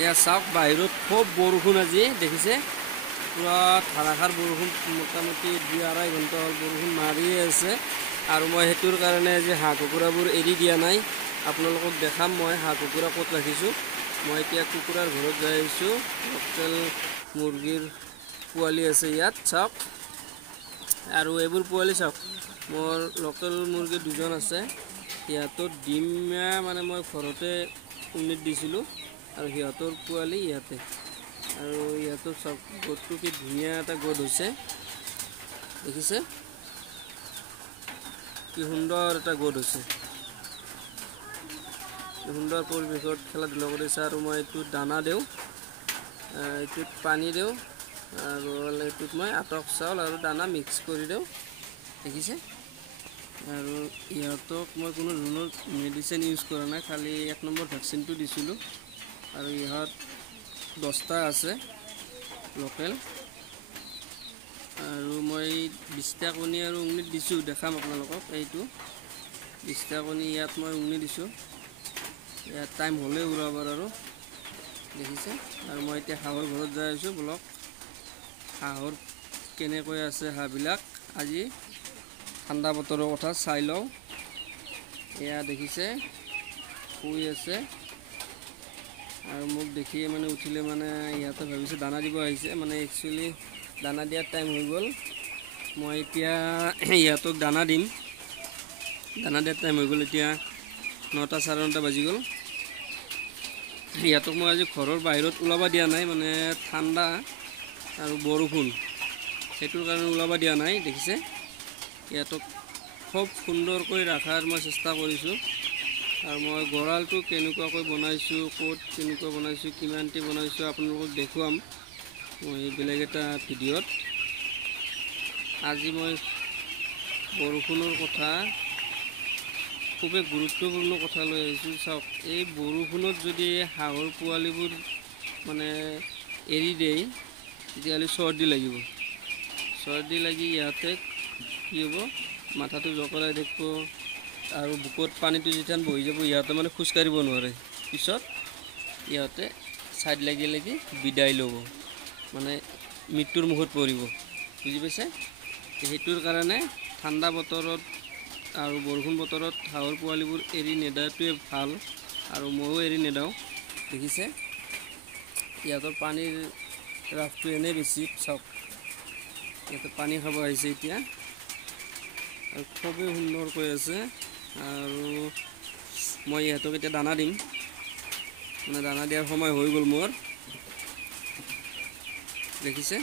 এয়া চাওক বাহিৰত খুব বৰষুণ আজি দেখিছে পুৰা ধাৰাসাৰ বৰষুণ মোটামুটি 2-2.5 ঘণ্টা হ'ল বৰষুণ মাৰিয়ে আছে আৰু মই হেতুৰ কাৰণে আজি হাঁহ কুকুৰাবোৰ এৰি দিয়া নাই আপোনালোকক দেখাম মই হাঁহ কুকুৰা ক'ত ৰাখিছোঁ মই এতিয়া কুকুৰাৰ ঘৰত যাই আহিছোঁ লোকেল মুৰ্গীৰ পোৱালি আছে ইয়াত চাওক আৰু এইবোৰ পোৱালি চাওক মোৰ লোকেল মুৰ্গী দুজন আছে ইয়াতৰ ডিম মানে মই ঘৰতে উমনিত দিছিলোঁ আৰু সিহঁতৰ পোৱালি ইয়াতে আৰু ইয়াতো সব গড়টো কি ধুনীয়া এটা গড় হৈছে দেখিছে কি সুন্দৰ এটা গড় হৈছে সুন্দৰ পৰিৱেশত খেলা ধূলা কৰিছে আৰু মই এইটো দানা দিওঁ এইটোত পানী দিওঁ আৰু এইটোত মই আটক চাউল আৰু দানা মিক্স কৰি দিওঁ দেখিছে আৰু ইহঁতক মই কোনো ধৰণৰ মেডিচিন ইউজ কৰা নাই খালি 1 নম্বৰ ভ্যাকচিনটো দিছিলোঁ আৰু ইহঁত 10টা আছে লোকেল আৰু মই 20টা কণী আৰু উমনিত দিছোঁ দেখাম আপোনালোকক এইটো 20টা কণী ইয়াত মই উমনি দিছোঁ ইয়াত টাইম হ'লে উৰাব আৰু দেখিছে আৰু মই এতিয়া হাঁহৰ ঘৰত যাই আছোঁ ব্লক হাঁহৰ কেনেকৈ আছে হাঁহবিলাক আজি ঠাণ্ডা বতৰৰ কথা চাই লওঁ এয়া দেখিছে শুই আছে আৰু মোক দেখিয়ে মানে উঠিলে মানে ইয়াতে ভাবিছে দানা দিব আহিছে মানে একচুয়ালি দানা দিয়াৰ টাইম হৈ গ'ল মই এতিয়া ইয়াতক দানা দিম দানা দিয়াৰ টাইম হৈ গ'ল এতিয়া 9টা 9:30 বাজি গ'ল ইয়াতক মই আজি ঘৰৰ বাহিৰত ওলাব দিয়া নাই মানে ঠাণ্ডা আৰু বৰষুণ হেতুৰ কাৰণে ওলাব দিয়া নাই দেখিছে ইয়াতক খুব সুন্দৰকৈ ৰাখাৰ মই চেষ্টা কৰিছোঁ আৰু মই গড়ালটো কেনেকুৱাকৈ বনাইছোঁ ক'ত কেনেকুৱা বনাইছোঁ কিমানটি বনাইছোঁ আপোনালোকক দেখুৱাম মই বেলেগ এটা ভিডিঅ'ত আজি মই বৰষুণৰ কথা খুবেই গুৰুত্বপূৰ্ণ কথা লৈ আহিছোঁ চাওক এই বৰষুণত যদি হাঁহৰ পোৱালিবোৰ মানে এৰি দেই তেতিয়াহ'লে চৰ্দি লাগিব চৰ্দি লাগি ইয়াতে কি হ'ব মাথাটো জকৰাই থাকিব আৰু বুকুত পানীটো যেতিয়া বহি যাব ইহঁতে মানে খোজ কাঢ়িব নোৱাৰে পিছত ইহঁতে সাইড লাগি লাগি বিদায় ল'ব মানে মৃত্যুৰ মুখত পৰিব বুজি পাইছে হেতুৰ কাৰণে ঠাণ্ডা বতৰত আৰু বৰষুণ বতৰত হাঁহৰ পোৱালিবোৰ এৰি নেদাটোৱে ভাল আৰু ময়ো এৰি নেদাওঁ দেখিছে ইহঁতৰ পানীৰ ৰাফটো এনে বেছি চাওক ইয়াতে পানী খাব আহিছে এতিয়া আৰু খুবেই সুন্দৰকৈ আছে আৰু মই ইহঁতক এতিয়া দানা দিম মানে দানা দিয়াৰ সময় হৈ গ'ল মোৰ দেখিছে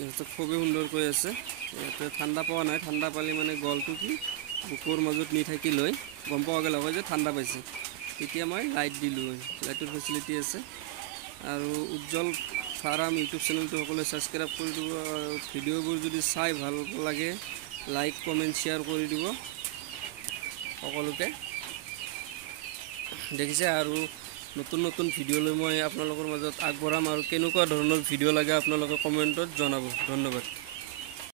ইহঁতক খুবেই সুন্দৰকৈ আছে ইয়াতে ঠাণ্ডা পোৱা নাই ঠাণ্ডা পালে মানে গলটো কি বুকুৰ মাজত নি থাকি লৈ গম পোৱা গ'ল হয় যে ঠাণ্ডা পাইছে এতিয়া মই লাইট দিলোঁ লাইটৰ ফেচিলিটি আছে আৰু উজ্জ্বল ফাৰ্ম ইউটিউব চেনেলটো সকলোৱে ছাবস্ক্ৰাইব কৰি দিব আৰু ভিডিঅ'বোৰ যদি চাই ভাল লাগে লাইক কমেণ্ট শ্বেয়াৰ কৰি দিব সকলোকে দেখিছে আৰু নতুন নতুন ভিডিঅ' লৈ মই আপোনালোকৰ মাজত আগবঢ়াম আৰু কেনেকুৱা ধৰণৰ ভিডিঅ' লাগে আপোনালোকে কমেণ্টত জনাব ধন্যবাদ।